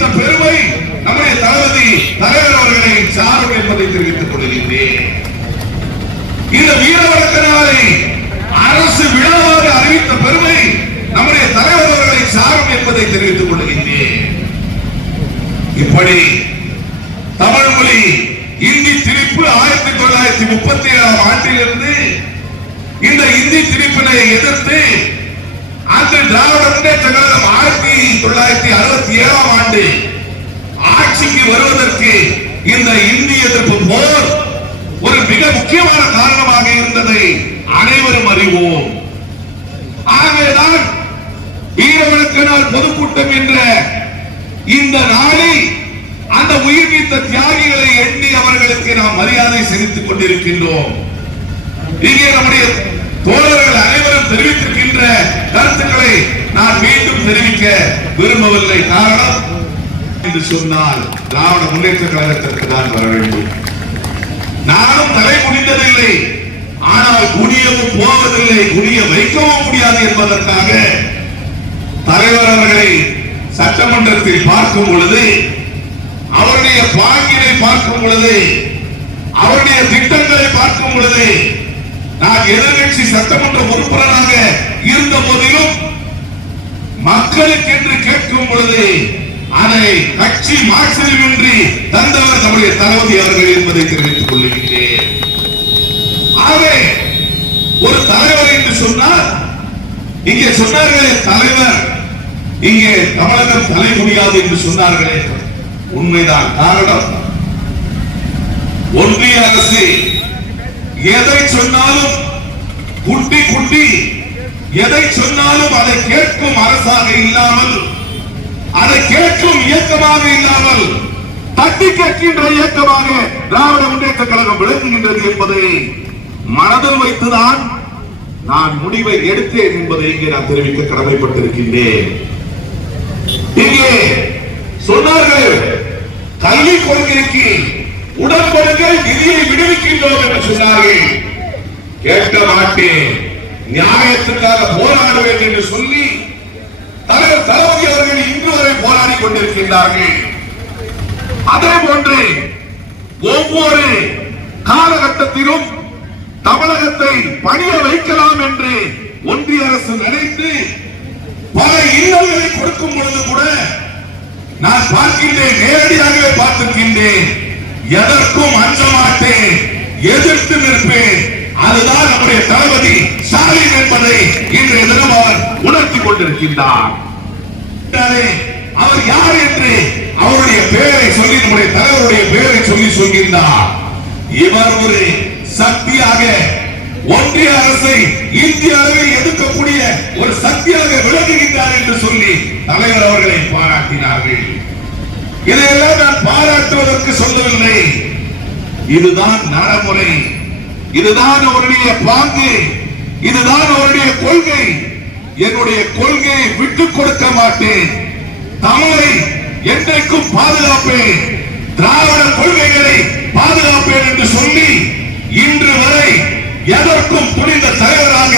இந்த பெருமை நம்முடைய தளபதி தலைவர் அவர்களை சாரும் என்பதை தெரிவித்துக் கொள்கின்றேன். இந்த வீரவணக்க அரசு விழாவாக அறிவித்த பெருமை நம்முடைய தலைவர் அவர்களை சாரும் என்பதை தெரிவித்துக் கொள்கின்றேன். இப்படி தமிழ் மொழி இந்தி திணிப்பு ஆயிரத்தி தொள்ளாயிரத்தி முப்பத்தி ஏழாம் ஆண்டிலிருந்து இந்த இந்தி திணிப்பினை எதிர்த்து அந்த திராவிட முன்னேற்ற கழகம் ஆயிரத்தி தொள்ளாயிரத்தி அறுபத்தி ஏழாம் ஆண்டு ஆட்சிக்கு வருவதற்கு இந்த இந்திய எதிர்ப்பு போர் ஒரு மிக முக்கியமான காரணமாக இருந்ததை அனைவரும் அறிவோம். ஆகவேதான் வீரவணக்க நாள் பொதுக்கூட்டம் என்ற இந்த நாளில் அந்த உயிர் நீத்த தியாகிகளை எண்ணி அவர்களுக்கு நாம் மரியாதை செலுத்திக் கொண்டிருக்கின்றோம். இங்கே நம்முடைய தோழர்கள் அனைவரும் தெரிவித்திருக்கின்ற கருத்துக்களை நான் மீண்டும் தெரிவிக்க விரும்பவில்லை. காரணம் என்று சொன்னால் திராவிட முன்னேற்ற கழகத்திற்கு தான் வர வேண்டும். நானும் தலை குனிந்ததில்லை ஆனால் குனியவும் போவதில்லை. குனிய வைக்கவும் முடியாது என்பதற்காக தலைவர் அவர்களை சட்டமன்றத்தில் பார்க்கும் பொழுது அவருடைய பாங்கினை பார்க்கும் பொழுது அவருடைய திட்டங்களை பார்க்கும் பொழுது நான் எதிர்கட்சி சட்டமன்ற உறுப்பினராக இருந்த போதிலும் மக்களுக்கென்று கேட்கும் பொழுது அதை கட்சி மாற்றமின்றி தந்தவர் நம்முடைய தளபதி அவர்கள் என்பதை தெரிவித்துக் கொள்கின்றேன் ஆகவே ஒரு தலைவர் என்று சொன்னால் இங்கே சொன்னார்களே தலைவர் இங்கே தமிழகம் தலை முடியாது என்று சொன்னார்களே. உண்மைதான் காரணம் ஒன்றிய அரசு எதை சொன்னாலும் குட்டி குட்டி எதை சொன்னாலும் அதை கேட்கும் அரசாக இல்லாமல் அதை கேட்கும் இயக்கமாக இல்லாமல் தட்டி கேட்கின்ற இயக்கமாக திராவிட முன்னேற்ற கழகம் விளங்குகின்றது என்பதை மனதில் வைத்துதான் நான் முடிவை எடுத்தேன் என்பதை இங்கே நான் தெரிவிக்க கடமைப்பட்டிருக்கின்றேன். இங்கே சொன்னார்கள் கல்வி கொள்கைக்கு உடன்படுங்கள் நிதியை விடுவிக்கின்றோம் என்று சொன்னார்கள். கேட்க மாட்டேன். நியாயத்துக்காக போராடுவேன் என்று சொல்லி தலைவர் தளபதி அவர்கள் இன்று வரை போராடி கொண்டிருக்கின்றார்கள். அதே போன்று ஒவ்வொரு காலகட்டத்திலும் தமிழகத்தை பணிய வைக்கலாம் என்று ஒன்றிய அரசு நினைத்து பல இன்னல்களை கொடுக்கும் பொழுது கூட நான் பார்க்கின்றேன் நேரடியாகவே பார்த்திருக்கின்றேன். எதற்கும் அஞ்ச மாட்டேன் எதிர்த்து நிற்பேன். கொண்டிருக்கின்றார். அவர் யார் என்று அவருடைய பெயரை சொல்லி நம்முடைய தலைவருடைய பெயரை சொல்லி சொல்கின்றார். இவர் ஒரு சக்தியாக ஒன்றிய அரசை இந்திய அளவில் எதிர்க்கக்கூடிய ஒரு சக்தியாக விளங்குகின்றார் என்று சொல்லி தலைவர் அவர்களை பாராட்டினார்கள். இதையெல்லாம் நான் பாராட்டுவதற்கு சொல்லவில்லை. இதுதான் நடைமுறை. இதுதான் அவருடைய பாங்கு. இதுதான் அவருடைய கொள்கை. என்னுடைய கொள்கையை விட்டுக் கொடுக்க மாட்டேன். தமிழை என்றைக்கும் பாதுகாப்பேன். திராவிட கொள்கைகளை பாதுகாப்பேன் என்று சொல்லி இன்று வரை எதற்கும் துணிந்த தலைவராக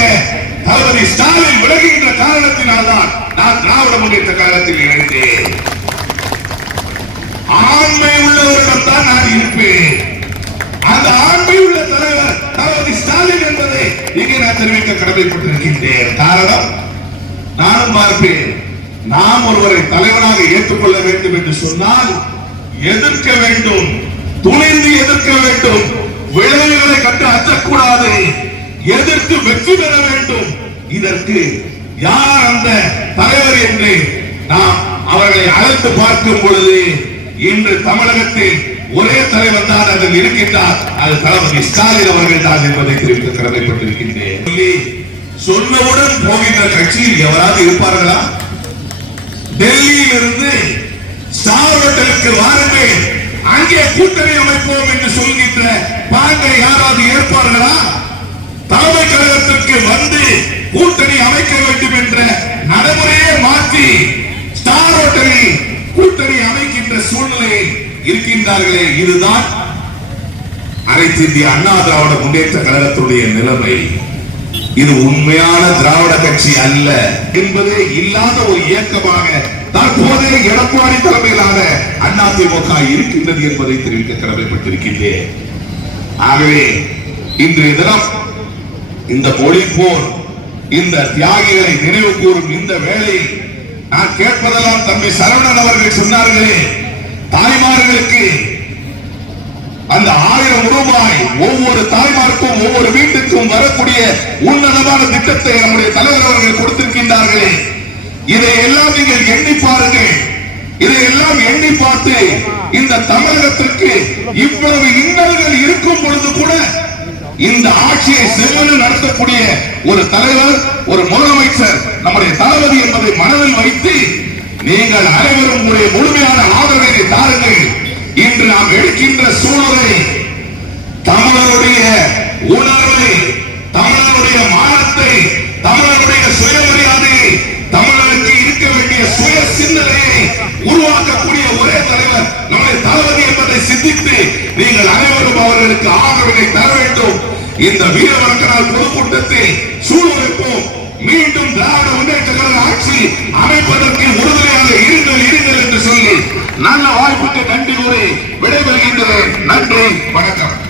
தளபதி ஸ்டாலின் விலகுகின்ற காரணத்தினால்தான் நான் திராவிட முன்னேற்ற கழகத்தில் இணைந்தேன். ஆண்மை உள்ளவரிடம் தான் நான் இருப்பேன். அந்த ஆண்மை உள்ள தலைவர் தளபதி ஸ்டாலின் என்பதை இங்கே நான் தெரிவிக்க கடமைப்பட்டிருக்கின்றேன். காரணம் நானும் பார்ப்பேன். நாம் ஒருவரை தலைவனாக ஏற்றுக்கொள்ள வேண்டும் என்று சொன்னால் எதிர்க்க வேண்டும் துணிந்து எதிர்க்க வேண்டும் விளைவுகளை கண்டு அச்சக்கூடாது எதிர்த்து வெற்றி பெற வேண்டும். இதற்கு யார் அந்த தலைவர் என்று நாம் அவர்களை அழைத்து பார்க்கும் பொழுது இன்று தமிழகத்தில் ஒரே தலைவர் தான் அதில் இருக்கின்றார். அது தளபதி ஸ்டாலின் அவர்கள் தான் என்பதை தெரிவித்து கடமைப்பட்டிருக்கின்றேன். சொல்லி சொன்னவுடன் போகின்ற கட்சியில் எவராது இருப்பார்களா? டெல்லியில் இருந்து ஸ்டார் வாருங்கள். அங்கே கூட்டணி அமைப்போம் என்று சொல்கின்ற பாங்கை யாராவது ஏற்பார்களா? தலைமை கழகத்திற்கு வந்து கூட்டணி அமைக்க வேண்டும் என்ற நடைமுறையை மாற்றி ஸ்டார் ஹோட்டலில் கூட்டணி அமைக்கின்ற சூழ்நிலை இருக்கின்றார்களே. இதுதான் அனைத்து இந்திய அண்ணா திராவிட முன்னேற்ற கழகத்துடைய நிலைமை. இது உண்மையான திராவிட கட்சி அல்ல என்பதே இல்லாத ஒரு இயக்கமாக தற்போது எடப்பாடி தலைமையிலான அதிமுக இருக்கின்றது என்பதை தெரிவிக்க கடமைப்பட்டிருக்கின்றேன். ஆகவே இன்றைய தினம் இந்த மொழி போர் இந்த தியாகிகளை நினைவு கூறும் இந்த வேளையில் நான் கேட்பதெல்லாம் தம்பி சரவணன் அவர்கள் சொன்னார்களே தாய்மார்களுக்கு அந்த ஆயிரம் ரூபாய் ஒவ்வொரு தாய்மாருக்கும் ஒவ்வொரு வீட்டுக்கும் வரக்கூடிய உன்னதமான திட்டத்தை நம்முடைய தலைவர் அவர்கள் கொடுத்திருக்கின்றார்களே. இதையெல்லாம் நீங்கள் எண்ணி பாருங்கள். இதையெல்லாம் எண்ணி பார்த்து இந்த தமிழகத்திற்கு இவ்வளவு இன்னல்கள் இருக்கும் பொழுது கூட இந்த ஆட்சியை செவ்வனு நடத்தக்கூடிய ஒரு தலைவர் ஒரு முதலமைச்சர் நம்முடைய தளபதி என்பதை மனதில் வைத்து நீங்கள் அனைவரும் உங்களுடைய முழுமையான ஆதரவை தாருங்கள். இன்று நாம் எடுக்கின்ற சூழலை தமிழருடைய உணர்வை தமிழருடைய மானத்தை தமிழருடைய சுயமரியாதையை தமிழருக்கு இருக்க வேண்டிய சுய சிந்தனையை உருவாக்கக்கூடிய ஒரே தலைவர் நம்முடைய தளபதி என்பதை சிந்தித்து நீங்கள் அனைவரும் அவர்களுக்கு ஆதரவினை தர வேண்டும். இந்த வீரவர்க்கனால் பொதுக்கூட்டத்தை சூழ்நிலைப்போம். மீண்டும் திராவிட முன்னேற்ற ஆட்சி அமைப்பதற்கு உறுதுணையாக இருங்கள் இருங்கள் என்று சொல்லி நல்ல வாய்ப்புக்கு நன்றி கூறி விடைபெறுகின்றேன். நன்றி வணக்கம்.